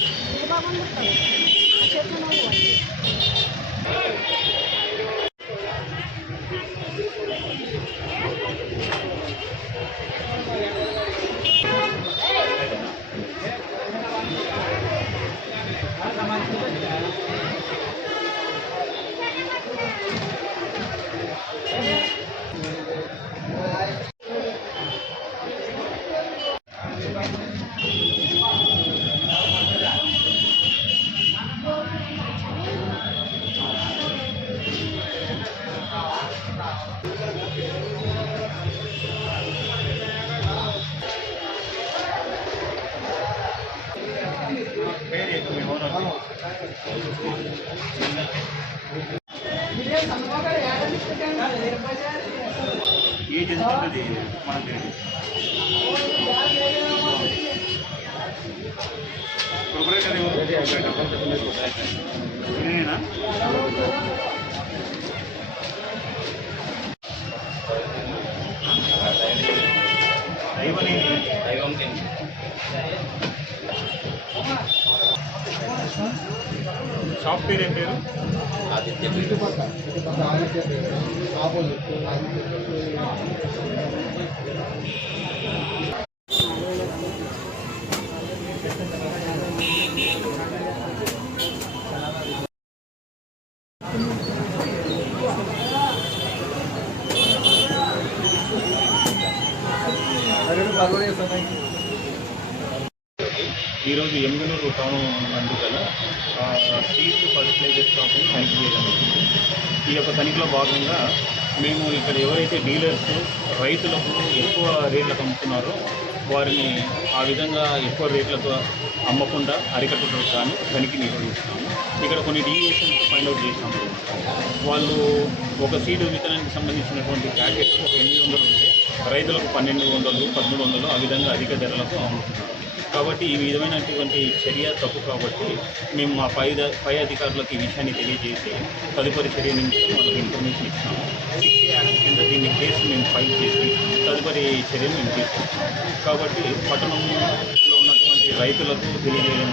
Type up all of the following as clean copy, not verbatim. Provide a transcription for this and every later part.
ఏ బాగుంది చేతులు ఏజ్ ఎంత ఉంటుంది మనకి ప్రొపరేటర్ నేనేనా దైవం షాప్ పేరు ఏం పేరు? ఆదిత్య ఈరోజు ఎమ్మెనూరు టౌన్ అందు కదా సీడ్స్ ఫర్టిలైజర్ షాప్ని తనిఖీ చేయడం జరిగింది. ఈ యొక్క తనిఖీలో భాగంగా మేము ఇక్కడ ఎవరైతే డీలర్స్ రైతులకు ఎక్కువ రేట్లకు అమ్ముతున్నారో వారిని ఆ విధంగా ఎక్కువ రేట్లకు అమ్మకుండా అరికట్టడం కానీ తనిఖీ నిర్వహిస్తున్నాము. ఇక్కడ కొన్ని డీవియేషన్స్ ఫైండ్ అవుట్ చేసినాము. వాళ్ళు ఒక సీడ్ విత్తనానికి సంబంధించినటువంటి ప్యాకెట్స్ ఒక 800 ఉంటే రైతులకు 1200, 1300 ఆ విధంగా అధిక ధరలకు అమ్ముతున్నారు. కాబట్టి ఈ విధమైనటువంటి చర్య తప్పు కాబట్టి మేము మా పై అధికారులకు ఈ విషయాన్ని తెలియజేసి తదుపరి చర్య నిమిత్తం వాళ్ళకి ఇన్ఫర్మేషన్ ఇచ్చినాము. 60 యాక్ట్ కింద దీన్ని కేసు మేము ఫైల్ చేసి తదుపరి చర్యలు మేము తీసుకుంటాం. కాబట్టి పట్టణంలో ఉన్నటువంటి రైతులకు తెలియజేయడం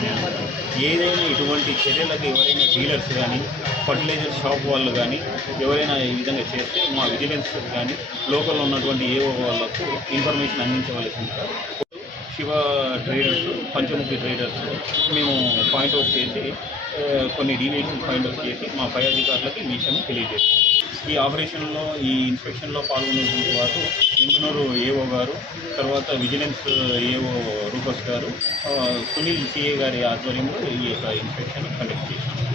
ఏదైనా ఇటువంటి చర్యలకు ఎవరైనా డీలర్స్ కానీ ఫర్టిలైజర్ షాప్ వాళ్ళు కానీ ఎవరైనా ఈ విధంగా చేస్తే మా విజిలెన్స్ కానీ లోకల్లో ఉన్నటువంటి ఏవో వాళ్ళకు ఇన్ఫర్మేషన్ అందించవలసిందిగా శివ ట్రేడర్స్, పంచముఖి ట్రేడర్స్ మేము పాయింట్అవుట్ చేసి కొన్ని డీవియేషన్ పాయింట్అవుట్ చేసి మా పై అధికారులకు ఈ విషయం తెలియజేస్తాం. ఈ ఆపరేషన్లో ఈ ఇన్స్పెక్షన్లో పాల్గొనేటువంటి వారు ఎమ్మెనూరు ఏఓ గారు, తర్వాత విజిలెన్స్ ఏఓ రూపస్ గారు, సునీల్ సిఏ గారి ఆధ్వర్యంలో ఈ యొక్క ఇన్స్పెక్షన్ కండక్ట్ చేశాం.